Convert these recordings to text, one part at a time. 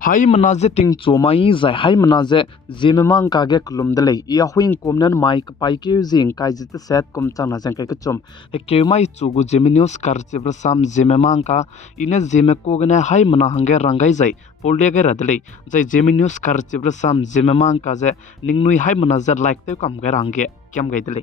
Hai manaze ting chomai zai hai manaze Zeme mang kage klum dele ia huing komnan mai pai ke zing kai jit set kom chang na jang kai chom he ke mai chugu Zeme news kar chibra sam Zeme mang ka ine Zeme ko gna hai mana hange rangai zai polde ge radle zai Zeme news kar chibra sam Zeme mang ka je ningnui hai manaze like te kam ge range kyam gai dele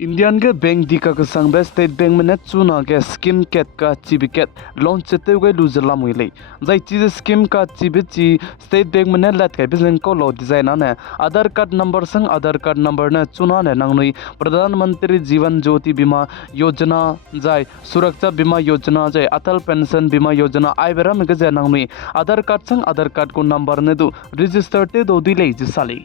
Indian के bank दिका के संग बे state bank में चुना के scheme cat का चिबिकेट loan चते गए लूजला मुइले जाय चीज स्कीम का चिबिची स्टेट बैंक में लत के बिजन को लो डिजाइन ने आधार कार्ड नंबर संग आधार कार्ड नंबर ने चुना ने नंगनुई प्रधानमंत्री जीवन ज्योति बीमा योजना जाय सुरक्षा बीमा योजना जाय अटल पेंशन बीमा योजना आई बेरा में गजे नंगनुई आधार कार्ड संग आधार कार्ड को नंबर ने दो रजिस्टर ते दो दिले जिसाली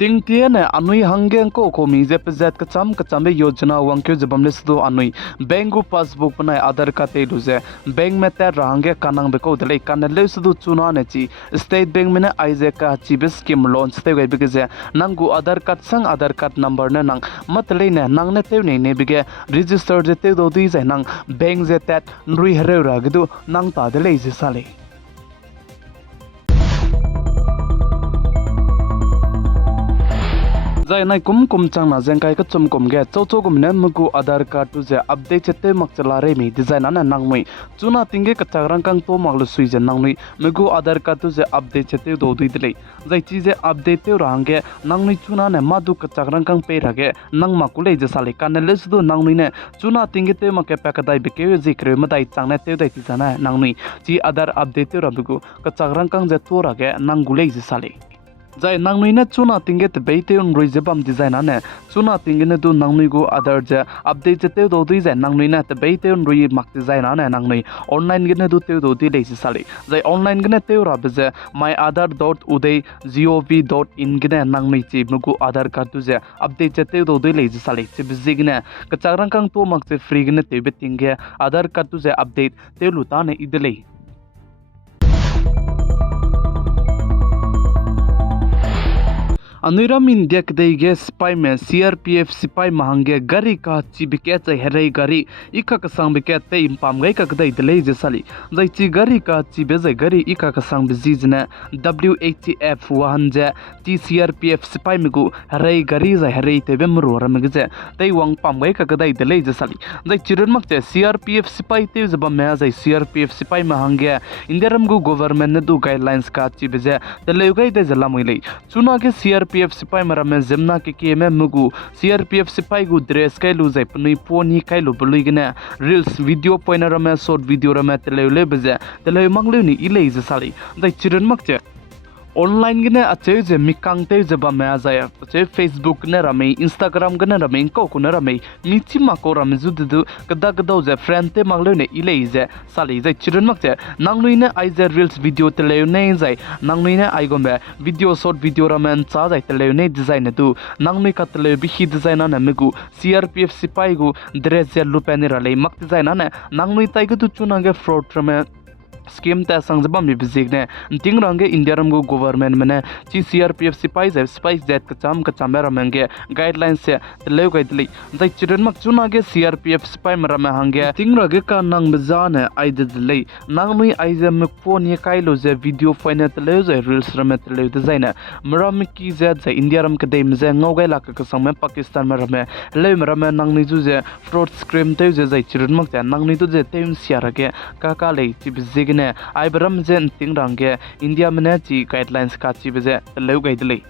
ting tiene anui hangen ko komi je pzet kacham be yojana wangkyo jabam le sdo anui banku passbook panai Aadhar card te duze bank me te range kanang be ko dele kan le sdo chuna ne chi state bank me ne aize ka chi be scheme launch te gai be je nangu Aadhar card sang Aadhar card number ne nang matle ne nang ne te ne bige register je te do di je nang bank je tat nrui hare ra gidu nang ta dele je sale जाय नाय कुम चांग ना जेंकाय का चम कुम गे चौ गुम ने मगु आधार कार्ड तु जे अपडेट चते मक चला रे मी डिजाइन ना नांगमै चुना तिंगे कचाग्रां कांग तो मगल सुइ जे नांगमै मगु आधार कार्ड तु जे अपडेट चते दो दुइ दिले जाय चीजे अपडेट ते रांगे नांगमै चुना ने मादु कचाग्रां कांग पे रागे नांग माकुले जे साले कानले सुदु नांगमै ने चुना तिंगे ते मके पैकदाय बेके जिक्रे मदाय चांगने ते दाय जाना नांगमै ची आधार अपडेट ते राबगु कचाग्रां कांग जे तो रागे नांगुले जे साले जाय नांगनुई ने चुना तिंगे ते बेते उन रोइजेबम डिजाइन ने चुना तिंगे ने दु नांगनुई गो आधार जे अपडेट ते दो दुइ जे नांगनुई ने ते बेते उन रोइ माक डिजाइन ने नांगनुई ऑनलाइन गे ने दु ते दो दि लेसि साले जाय ऑनलाइन गे ने ते राब जे myaadhar.uday.gov.in गे ने नांगनुई ची मगु आधार कार्ड तु जे अपडेट ते दो दुइ लेसि साले ची बिजिग ने कचाग्रां कांग तो माक जे फ्री गे ने ते बे तिंगे आधार कार्ड तु जे अपडेट ते लुता ने इदले अनुराम इंडिया के सिपाही में CRPF सिपाही महंगे गरी का चिबिके चे हेरे गरी इका का संग बिके ते इम्पाम गई का कदई दले जसाली जई ची गरी का चिबे जई गरी इका का संग बिजीज ने WHF वाहन जे ची CRPF सिपाही में गु हेरे गरी जई हेरे ते बेमरो रम गजे ते वंग पाम गई का कदई दले जसाली जई चिरन मक जे CRPF सिपाही ते जब में जई CRPF सिपाही महंगे इंडियरम गु गवर्नमेंट ने दो गाइडलाइंस का चिबे जे दले गई ते जला मुइले चुना के CRPF सिपाही मरा में जमना के में मुगु CRPF सिपाही गु ड्रेस कैलु जाय पनुई फोन ही कैलु बलुई गने रील्स वीडियो पॉइनर में शॉर्ट वीडियो रे में तले बजे तले मंगले नि इले जे साली दै चिरन मकचे ऑनलाइन गने अच्छे जे मिकांग ते जबा में जाय अच्छे फेसबुक ने रमे इंस्टाग्राम गने रमे को को ने रमे मिची मा को रमे जुदु कदा कदा जे फ्रेंड ते मंगले ने इले जे साली जे चिरन मकचे नांगनुई ने आई जे रील्स वीडियो तले ने जाय नांगनुई ने आई गमे वीडियो शॉर्ट वीडियो रमे चा जाय तले ने डिजाइन दु नांगनुई का तले बिखि डिजाइन ने मेगु CRPF सिपाही गु ड्रेस जे लुपेने रले मक डिजाइन ने नांगनुई ताइगु तु चुनागे फ्रॉड रमे स्कीम ते संगजबा mi bizig ne ting range india ram go government mane chi CRPF sipai jet ka cham ra menge guidelines se le gai dli dai children mak chuna ge CRPF sipai mara ma hange ting rage ka nang bzane ai de dli nang mui ai je me phone ye kai lo je video phone te le je reels ram te le de zaina mara mi ki je india ram ke dei me je ngau gai la ka sam pakistan ma ram le mara me nang ni ju je fraud scam te je jai children mak ja nang ni tu je te sia rage ka le chi bizig ने आइबरम जेन तिंग रंगे India में ची guidelines का ची बजे लौ गई दले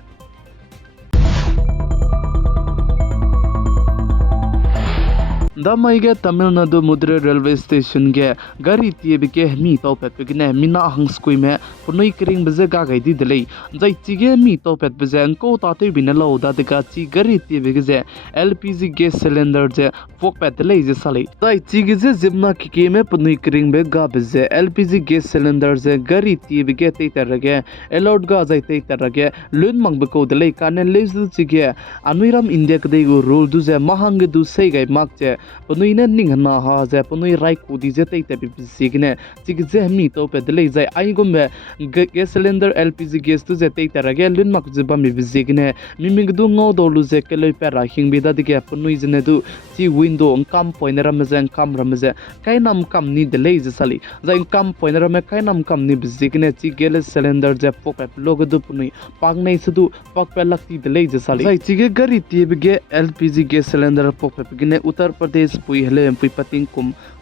दमाइगे Tamil Nadu मुद्रे railway station के गाड़ी तिये के मी तो पेट के ने मिना हंसकुई में पुनई करिंग बजे गा गई दी दले जई चिगे मी तो पेट बजे को ताते बिन लो दा दगा ची गाड़ी तिये के जे LPG गैस सिलेंडर जे फोक पेट ले जे साले जई चिगे जे जिमना के में पुनई करिंग बे गा बजे LPG गैस सिलेंडर जे गाड़ी तिये के ते तरगे अलाउड गा जई ते तरगे लुन मंग बको दले काने ले चिगे अनुराम इंडिया के दे रूल दु जे महंग दु सही गई माक जे Panui na ning na ha ze panui rai ku di je tei te bi sigine chig je mi to pe de lei zai ai gum be gas cylinder LPG gas tu je tei te ra ge lun mak je ba mi bi sigine mi ming du ngo do lu je ke loi pe ra hing bi da de ge panui je ne du chi window ang kam point ra ma je kam ra ma je kai nam kam ni de lei je sali zai kam point ra ma kai nam kam ni bi sigine chi gas cylinder je pok pe log du panui pag nei se du pag pe lak ti de lei je sali zai chi ge gari ti bi ge LPG gas cylinder pok pe gine Uttar Pradesh pui hele pui pating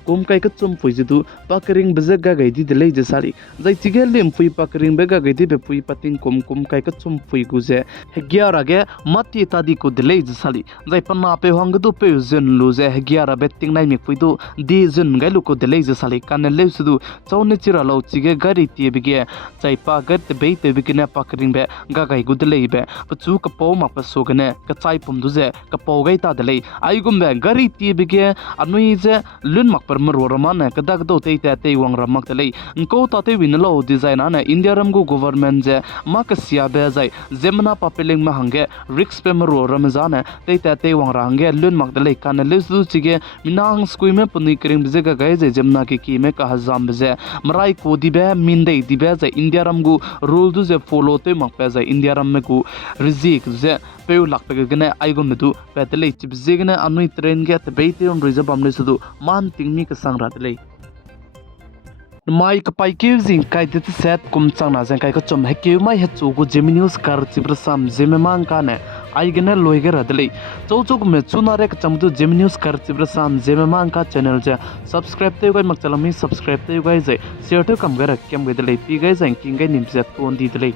kum kai ka chum pui jidu pakring bezaga gai di delei je sari zai chigel lim pui pakring bega gai di be pui pating kum kai ka chum pui guze hegiara ge mati tadi ko delei je sali zai panna pe hang du pe zen lu je hegiara betting nai mi pui du di zen gai lu ko delei je sali kan le su du chawne chira lo chige gari ti bege chai pa gat be te bikine pakring be ga gai gu delei be chu ka po ma pa so gane ka chai pum du je ka po gai ta delei ai gum be gari ti bege anui je lun mak Marwa Ramana Kadak do te wang ramak telei Nko tate winalo design ana India ramgu government je makasia bezai Zemna papeling mahange Rix pe marwa ramazana te wang range lun mak telei kan lesu chige minang skui me puni kring bezega gai je Zemna ki me ka hazam beze marai ko dibe mindei dibe je India ramgu rule du je follow te mak pe je India ram me ku rizik je peu lak pe gane aigo medu petele chibzegane anui train ge te beite on reserve amne sudu man tingmi ka sangra tele mai ka pai ke jing kai te set kum changna jang kai ka chom he ke mai he chu gu Zeme news kar chibrasam Zeme mang ka ne ai gane loiger adle chok me chuna rek chamdu Zeme news kar chibrasam Zeme mang ka channel ja subscribe te gai mak chalami subscribe te gai je share te kam gar kem gai dele pi gai jang king gai nim je ton di dele